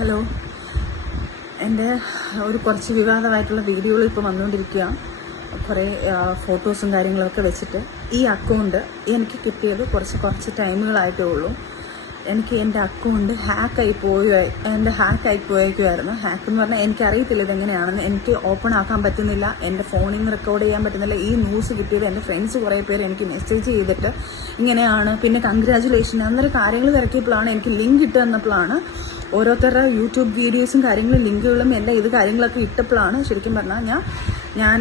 Hello, എൻ്റെ ഒരു കുറച്ച് വിവാദമായിട്ടുള്ള വീഡിയോകൾ ഇപ്പോൾ വന്നുകൊണ്ടിരിക്കുക. കുറേ ഫോട്ടോസും കാര്യങ്ങളൊക്കെ വെച്ചിട്ട് ഈ അക്കൗണ്ട് എനിക്ക് കിട്ടിയത് കുറച്ച് ടൈമുകളായിട്ടേ ഉള്ളൂ. എനിക്ക് എൻ്റെ അക്കൗണ്ട് ഹാക്കായി പോയേക്കുമായിരുന്നു. ഹാക്ക് എന്ന് പറഞ്ഞാൽ എനിക്കറിയത്തില്ല ഇതെങ്ങനെയാണെന്ന്. എനിക്ക് ഓപ്പൺ ആക്കാൻ പറ്റുന്നില്ല, എൻ്റെ ഫോണിൽ നിന്ന് റെക്കോർഡ് ചെയ്യാൻ പറ്റുന്നില്ല. ഈ ന്യൂസ് കിട്ടിയത് എൻ്റെ ഫ്രണ്ട്സ് കുറേ പേര് എനിക്ക് മെസ്സേജ് ചെയ്തിട്ട് ഇങ്ങനെയാണ്, പിന്നെ കൺഗ്രാജുലേഷൻ അന്നേരം കാര്യങ്ങൾ തിരക്കിയപ്പോഴാണ് എനിക്ക് ലിങ്ക് ഇട്ട് തന്നപ്പോഴാണ് ഓരോരുത്തരുടെ യൂട്യൂബ് വീഡിയോസും കാര്യങ്ങളും ലിങ്കുകളും എല്ലാം ഇത് കാര്യങ്ങളൊക്കെ ഇട്ടപ്പോഴാണ് ശരിക്കും പറഞ്ഞാൽ ഞാൻ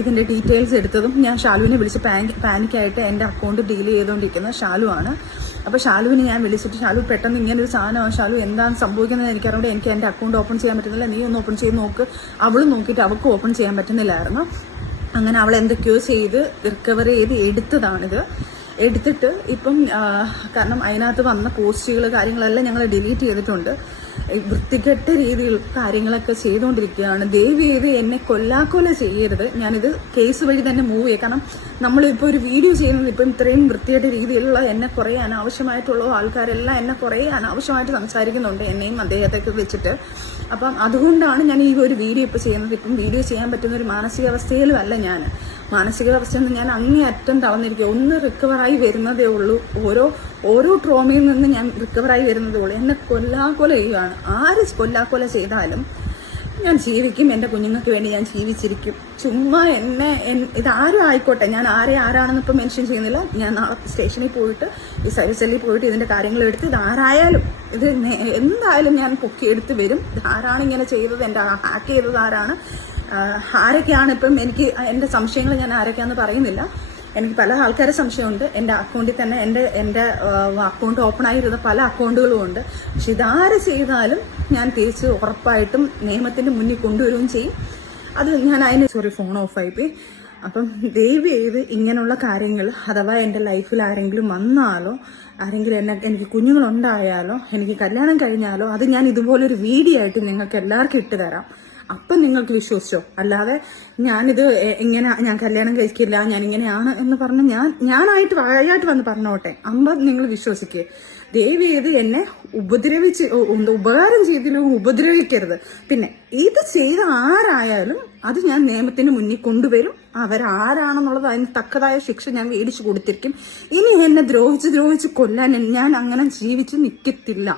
ഇതിൻ്റെ ഡീറ്റെയിൽസ് എടുത്തതും. ഞാൻ ഷാലുവിനെ വിളിച്ച് പാനിക്കായിട്ട് എൻ്റെ അക്കൗണ്ട് ഡീൽ ചെയ്തുകൊണ്ടിരിക്കുന്നത് ഷാലുവാണ്. അപ്പോൾ ഷാലുവിനെ ഞാൻ വിളിച്ചിട്ട്, ഷാലു പെട്ടെന്ന് ഇങ്ങനൊരു സാധനമാണ്, ഷാലു എന്താണ് സംഭവിക്കുന്നത് എനിക്കറിയാം, എനിക്ക് എൻ്റെ അക്കൗണ്ട് ഓപ്പൺ ചെയ്യാൻ പറ്റുന്നില്ല, നീ ഒന്ന് ഓപ്പൺ ചെയ്ത് നോക്ക്. അവൾ നോക്കിയിട്ട് അവൾക്ക് ഓപ്പൺ ചെയ്യാൻ പറ്റുന്നില്ലായിരുന്നു. അങ്ങനെ അവൾ എന്തൊക്കെയോ ചെയ്ത് റിക്കവർ ചെയ്ത് എടുത്തിട്ട് ഇപ്പം കാരണം അതിനകത്ത് വന്ന പോസ്റ്റുകൾ കാര്യങ്ങളെല്ലാം ഞങ്ങൾ ഡിലീറ്റ് ചെയ്തിട്ടുണ്ട്. വൃത്തികെട്ട രീതിയിൽ കാര്യങ്ങളൊക്കെ ചെയ്തുകൊണ്ടിരിക്കുകയാണ്. ദയവ് ചെയ്ത് എന്നെ കൊല്ലാക്കൊല ചെയ്യരുത്. ഞാനിത് കേസ് വഴി തന്നെ മൂവ് ചെയ്യാം. കാരണം നമ്മളിപ്പോൾ ഒരു വീഡിയോ ചെയ്യുന്നത് ഇപ്പം ഇത്രയും വൃത്തികെട്ട രീതിയിലുള്ള എന്നെ കുറേ അനാവശ്യമായിട്ടുള്ള ആൾക്കാരെല്ലാം എന്നെ കുറേ അനാവശ്യമായിട്ട് സംസാരിക്കുന്നുണ്ട്, എന്നെയും അദ്ദേഹത്തെയൊക്കെ വെച്ചിട്ട്. അപ്പം അതുകൊണ്ടാണ് ഞാൻ ഈ ഒരു വീഡിയോ ഇപ്പോൾ ചെയ്യുന്നത്. ഇപ്പം വീഡിയോ ചെയ്യാൻ പറ്റുന്ന ഒരു മാനസികാവസ്ഥയിലും അല്ല ഞാൻ. മാനസികാവസ്ഥയിൽ നിന്ന് ഞാൻ അങ്ങേയറ്റം തളർന്നിരിക്കുക. ഒന്ന് റിക്കവറായി വരുന്നതേ ഉള്ളൂ. ഓരോ ട്രോമയിൽ നിന്ന് ഞാൻ റിക്കവറായി വരുന്നതേ ഉള്ളൂ. എന്നെ കൊല്ലാക്കൊല ചെയ്യുകയാണ്. ആര് കൊല്ലാക്കൊല ചെയ്താലും ഞാൻ ജീവിക്കും. എൻ്റെ കുഞ്ഞുങ്ങൾക്ക് വേണ്ടി ഞാൻ ജീവിച്ചിരിക്കും. ചുമ്മാ ഇതാരും ആയിക്കോട്ടെ, ഞാൻ ആരാണെന്ന് ഇപ്പം മെൻഷൻ ചെയ്യുന്നില്ല. ഞാൻ നാളെ സ്റ്റേഷനിൽ പോയിട്ട് ഈ സൈബർ സെല്ലിൽ പോയിട്ട് ഇതിൻ്റെ കാര്യങ്ങൾ എടുത്ത് ഇതാരായാലും ഇത് എന്തായാലും ഞാൻ പൊക്കിയെടുത്ത് വരും. ഇതാരാണ് ഇങ്ങനെ ചെയ്തത്, എൻ്റെ ഹാക്ക് ചെയ്തത് ആരൊക്കെയാണ്. ഇപ്പം എനിക്ക് എൻ്റെ സംശയങ്ങൾ ഞാൻ ആരൊക്കെയാണെന്ന് പറയുന്നില്ല. എനിക്ക് പല ആൾക്കാരെ സംശയമുണ്ട്. എൻ്റെ അക്കൗണ്ടിൽ തന്നെ എൻ്റെ അക്കൗണ്ട് ഓപ്പൺ ആയിരുന്ന പല അക്കൗണ്ടുകളും ഉണ്ട്. പക്ഷെ ഇതാര് ചെയ്താലും ഞാൻ തിരിച്ച് ഉറപ്പായിട്ടും നിയമത്തിൻ്റെ മുന്നിൽ കൊണ്ടുവരികയും ചെയ്യും. അത് ഞാൻ ഫോൺ ഓഫായിപ്പോയി. അപ്പം ദയവ് ചെയ്ത് ഇങ്ങനെയുള്ള കാര്യങ്ങൾ അഥവാ എൻ്റെ ലൈഫിൽ ആരെങ്കിലും വന്നാലോ, ആരെങ്കിലും എനിക്ക് കുഞ്ഞുങ്ങളുണ്ടായാലോ, എനിക്ക് കല്യാണം കഴിഞ്ഞാലോ, അത് ഞാൻ ഇതുപോലൊരു വീഡിയോ ആയിട്ട് നിങ്ങൾക്ക് എല്ലാവർക്കും ഇട്ട് തരാം. അപ്പം നിങ്ങൾക്ക് വിശ്വസിച്ചോ. അല്ലാതെ ഞാൻ കല്യാണം കഴിക്കില്ല, ഞാൻ ഇങ്ങനെയാണ് എന്ന് പറഞ്ഞ് ഞാനായിട്ട് വായായിട്ട് വന്ന് പറഞ്ഞോട്ടെ, നിങ്ങൾ വിശ്വസിക്കുക. ദയവ് ചെയ്ത് എന്നെ ഉപകാരം ചെയ്തില്ലെങ്കിൽ ഉപദ്രവിക്കരുത്. പിന്നെ ഇത് ചെയ്ത ആരായാലും അത് ഞാൻ നിയമത്തിന് മുന്നിൽ കൊണ്ടുവരും. അവരാരാണെന്നുള്ളത് അതിന് തക്കതായ ശിക്ഷ ഞാൻ മേടിച്ചു കൊടുത്തിരിക്കും. ഇനി എന്നെ ദ്രോഹിച്ച് കൊല്ലാൻ ഞാൻ അങ്ങനെ ജീവിച്ച് നിൽക്കത്തില്ല.